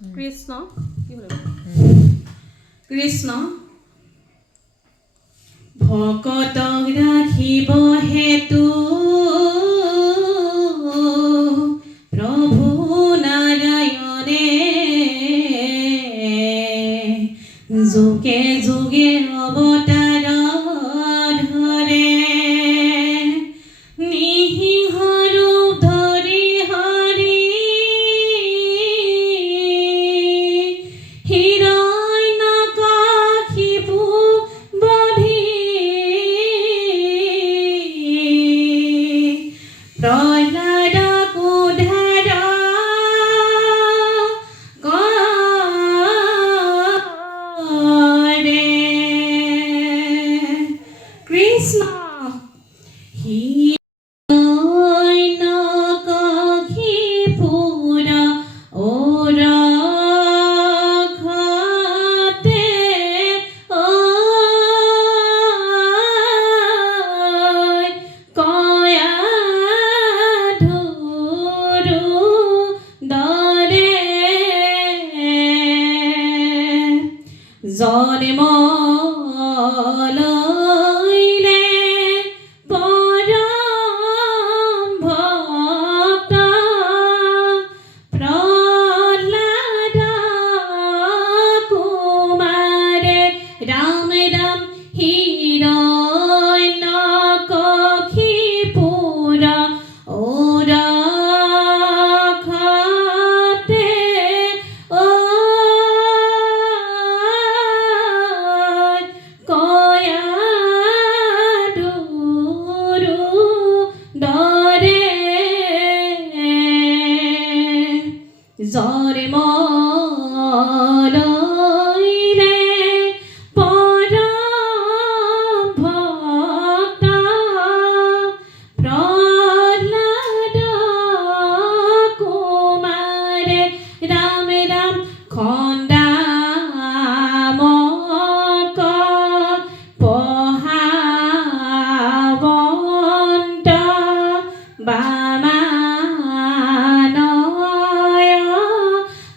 কৃষ্ণ কি বলে কৃষ্ণ ভকতক ৰাখিব হেতু প্ৰভু নাৰায়ণে যুগে যুগে অৱতাৰ ধৰে নিহিংহ ৰূপ ধৰি হৰি হিৰণ্যকশিপু বধি প্ৰহ্লাদক উদ্ধাৰ কৰে কৃষ্ণ হিৰণ্যকশিপুৰ ওৰঘতে কয়া ধুৰু দৰে জন্ম লৈলে পৰম ভক্ত প্ৰহ্লাদ কুমাৰে ৰাম ৰাম হিৰণ্যকশিপুৰ ওৰঘতে কয়া ধুৰু দৰে জন্ম লৈলে পৰম ভক্ত প্ৰহ্লাদ কুমাৰে ৰাম ৰাম খণ্ডামক পহাবন্ত বামানয়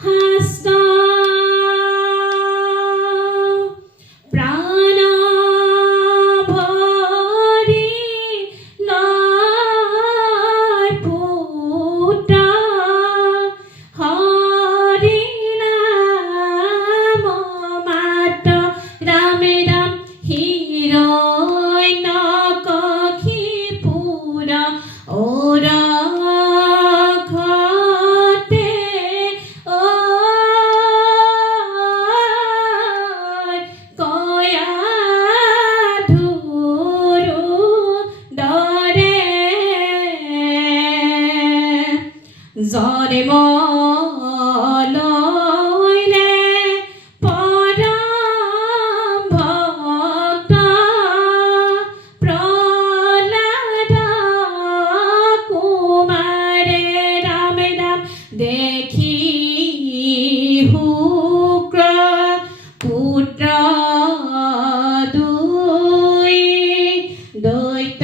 হস্ত প্ৰাণ ভৰি লয় পুত্ৰ হৰি নাম মাত্ৰ ৰাম ৰাম হিৰণ্যকশিপুৰ ওৰঘতে কয়া ধুৰু দৰে জন্ম লৈলে পৰম ভক্ত প্ৰহ্লাদ কুমাৰে ৰাম ৰাম দেখি শুক্ৰ পুত্ৰ দুই দৈত্য